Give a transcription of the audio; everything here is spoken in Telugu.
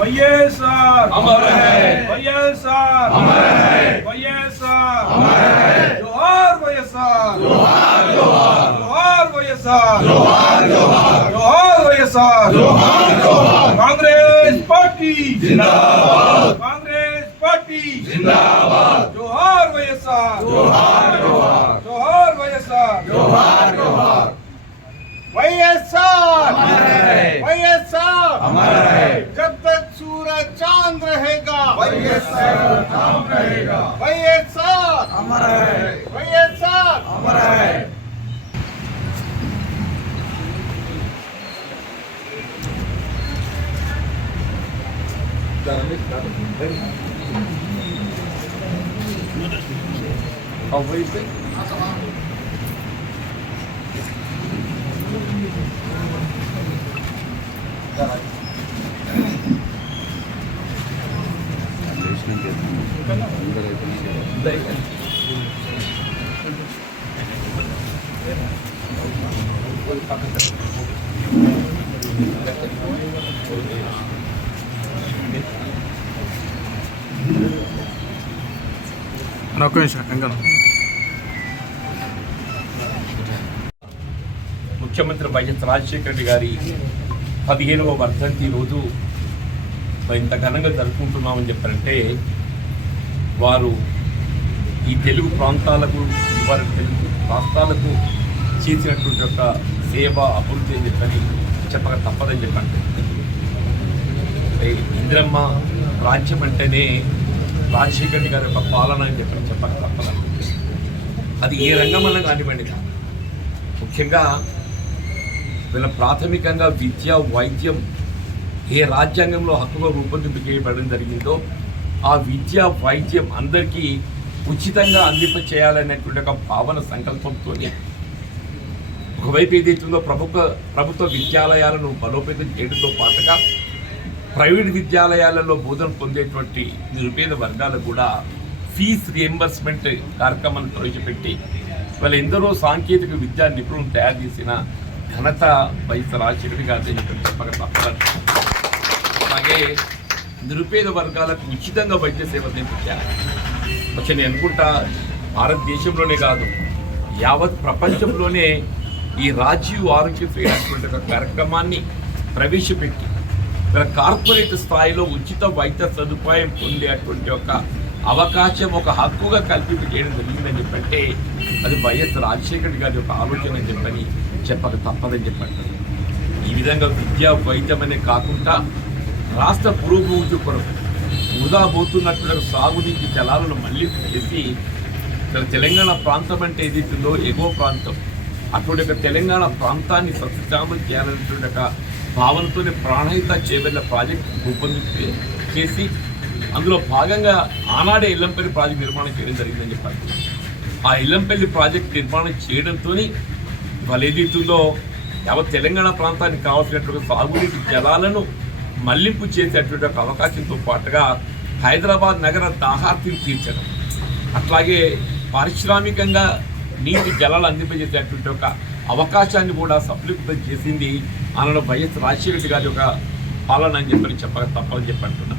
వైఎస్ఆర్ అమర్ హై, వైఎస్ఆర్ అమర్ హై, వైఎస్ఆర్ అమర్ హై, జోహార్ వైఎస్ఆర్ జోహార్ జోహార్, జోహార్ వైఎస్ఆర్ జోహార్ జోహార్, జోహార్ వైఎస్ఆర్ జోహార్ జోహార్. కాంగ్రెస్ పార్టీ జిందాబాద్, కాంగ్రెస్ పార్టీ జిందాబాద్, జోహార్ వైఎస్ఆర్ జోహార్ జోహార్, జోహార్ వైఎస్ఆర్ జోహార్ జోహార్. వైఎస్ఆర్ अमर है, వైఎస్ఆర్ अमर है, जब तक सूरज चांद रहेगा వైఎస్ఆర్ काम रहेगा, వైఎస్ఆర్ अमर है, వైఎస్ఆర్ अमर है. ముఖ్యమంత్రి వైఎస్ రాజశేఖర రెడ్డి గారి 15వ వర్ధంతి రోజు ఇంత ఘనంగా జరుపుకుంటున్నామని చెప్పారంటే వారు ఈ తెలుగు ప్రాంతాలకు వారి తెలుగు రాష్ట్రాలకు చేసినటువంటి యొక్క సేవ అభివృద్ధి అని చెప్పని చెప్పక తప్పదని చెప్పండి. ఇందిరమ్మ రాజ్యం అంటేనే రాజశేఖర రెడ్డి గారి యొక్క పాలన అని చెప్పక తప్పదండి. అది ఏ రంగమన్నా కానివ్వండి. ముఖ్యంగా వీళ్ళ ప్రాథమికంగా విద్య వైద్యం ఏ రాజ్యాంగంలో హక్కుగా రూపొందింపు చేయబడడం జరిగిందో ఆ విద్య వైద్యం అందరికీ ఉచితంగా అందింప చేయాలనేటువంటి ఒక భావన సంకల్పంతో ఒకవైపు ఏదైతుందో ప్రభుత్వ విద్యాలయాలను బలోపేతం చేయడంతో పాటుగా ప్రైవేట్ విద్యాలయాలలో బోధన పొందేటువంటి నిరుపేద వర్గాలకు కూడా ఫీజ్ రియంబర్స్మెంట్ కార్యక్రమాన్ని ప్రవేశపెట్టి వాళ్ళు ఎందరో సాంకేతిక విద్యా నిపుణులను తయారు చేసిన ఘనత వైఎస్ రాజశేఖర గారి చెప్పక తప్పదు. అలాగే నిరుపేద వర్గాలకు ఉచితంగా వైద్య సేవలు అందించారు. వచ్చి నేను అనుకుంటా భారతదేశంలోనే కాదు యావత్ ప్రపంచంలోనే ఈ రాజీవ్ ఆరోగ్యశ్రీ అనేటువంటి ఒక కార్యక్రమాన్ని ప్రవేశపెట్టి కార్పొరేట్ స్థాయిలో ఉచిత వైద్య సదుపాయం పొందేటువంటి ఒక అవకాశం ఒక హక్కుగా కల్పించి చేయడం జరిగిందని చెప్పంటే అది వైఎస్ రాజశేఖర గారి యొక్క ఆలోచన అని చెప్పని చెప్పక తప్పదని చెప్పండి. ఈ విధంగా విద్యా వైద్యం అనే కాకుండా రాష్ట్ర పురోభివృద్ధి కొరకు వృధా పోతున్నటువంటి సాగునీటి జలాలను మళ్ళీ చేసి ఇక్కడ తెలంగాణ ప్రాంతం అంటే ఏదైతుందో ఎగువ ప్రాంతం అటువంటి ఒక తెలంగాణ ప్రాంతాన్ని సస్యశ్యామలం చేయాలనేటువంటి ఒక భావనతోనే ప్రాణహిత చేవెళ్ళ ప్రాజెక్టు రూపొందించి చేసి అందులో భాగంగా ఆనాడే ఎల్లంపల్లి ప్రాజెక్టు నిర్మాణం చేయడం జరిగిందని చెప్పారు. ఆ ఎల్లంపల్లి ప్రాజెక్టు నిర్మాణం చేయడంతో వాళ్ళు ఏదైతుందో యావత్ తెలంగాణ ప్రాంతానికి కావాల్సినటువంటి సాగునీటి జలాలను మళ్లింపు చేసేటువంటి ఒక అవకాశంతో పాటుగా హైదరాబాద్ నగర దాహార్తిని తీర్చడం అట్లాగే పారిశ్రామికంగా నీటి జలాలు అందింపజేసేటువంటి ఒక అవకాశాన్ని కూడా సఫలీకృతం చేసింది ఆనాడు వైఎస్ రాజశేఖర గారి యొక్క పాలన అని చెప్పని చెప్పక తప్పని చెప్పంటున్నా.